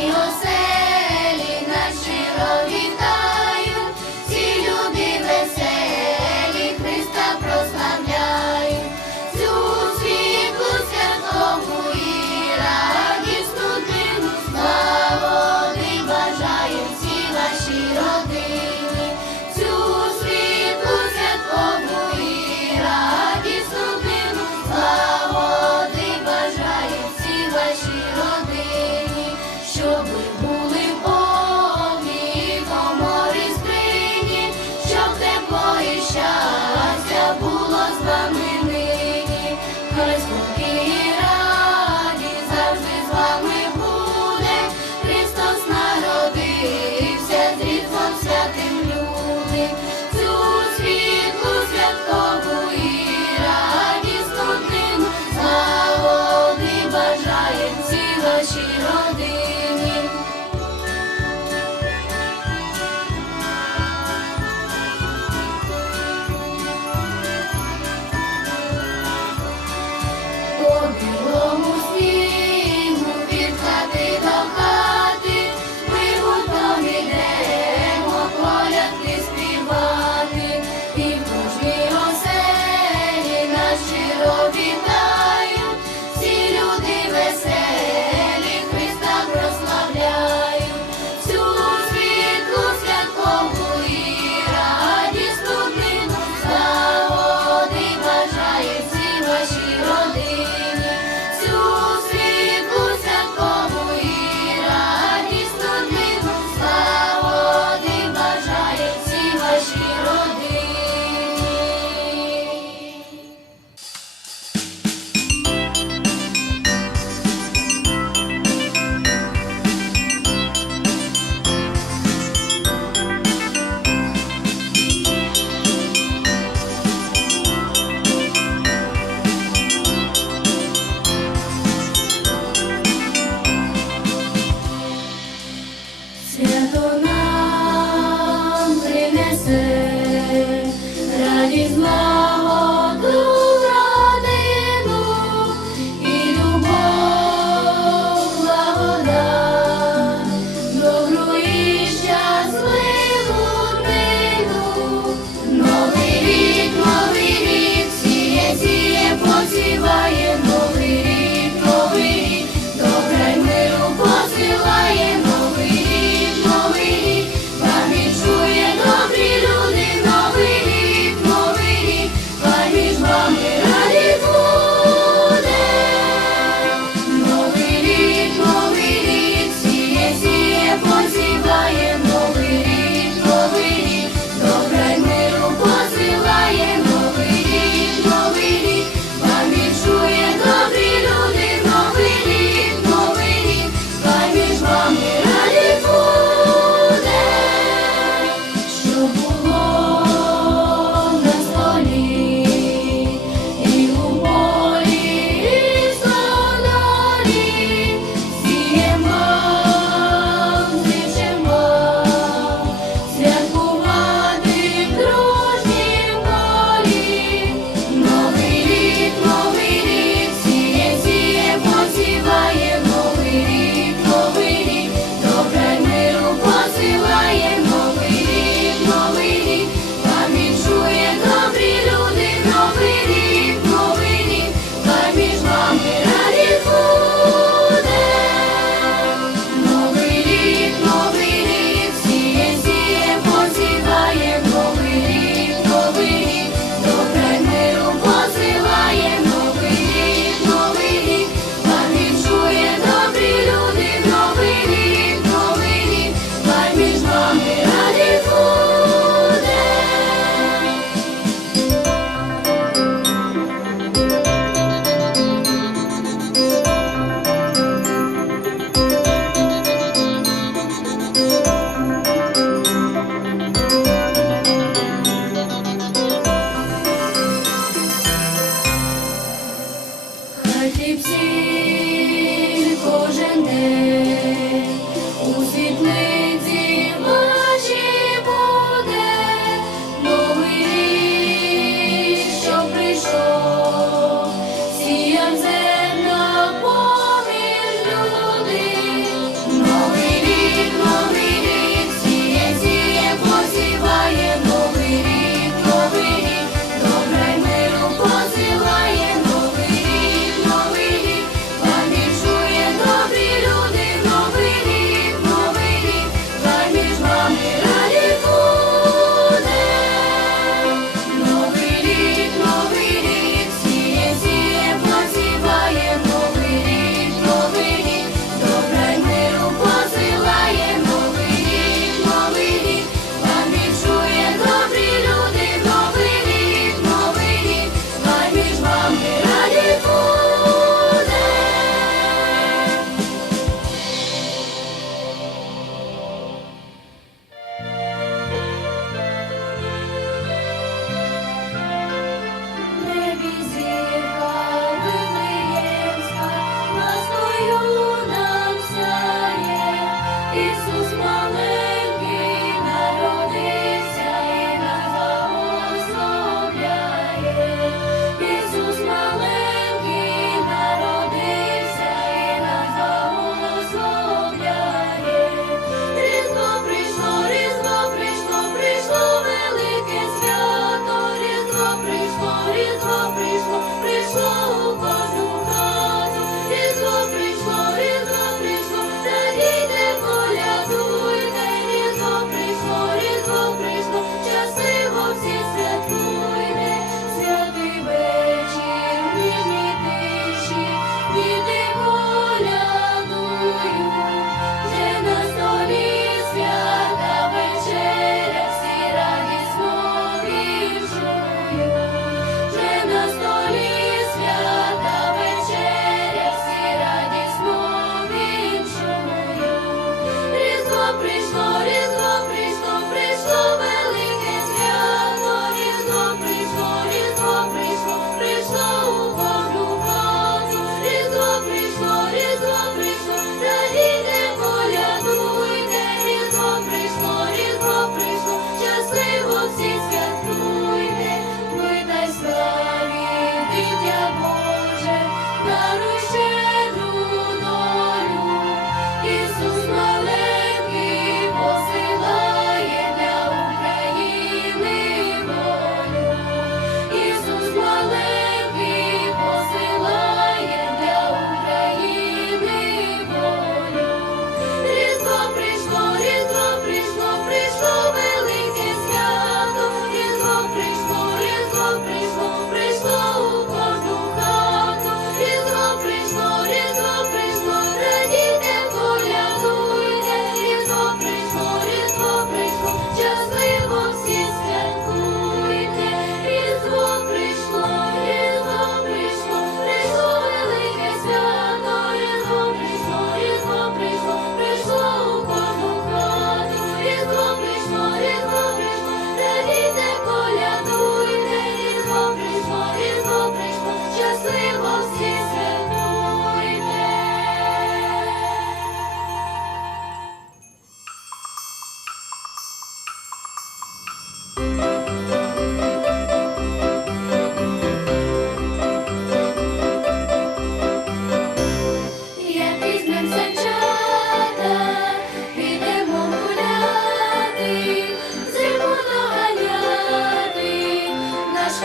Dios es ouvindo.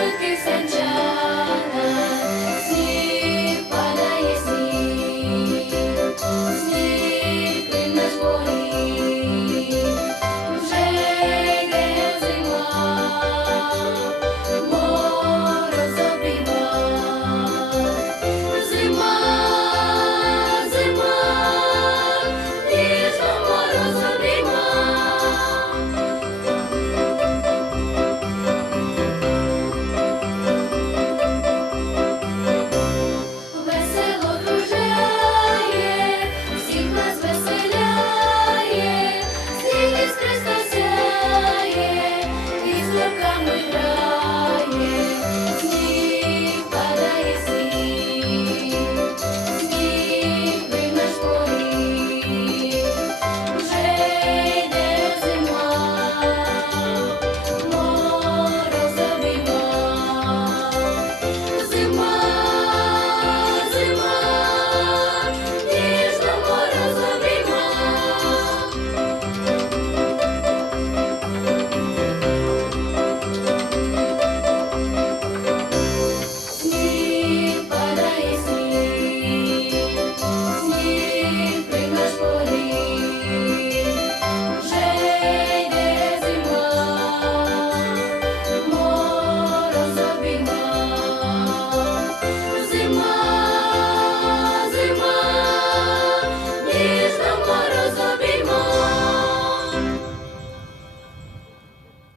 Afrika Sanjana.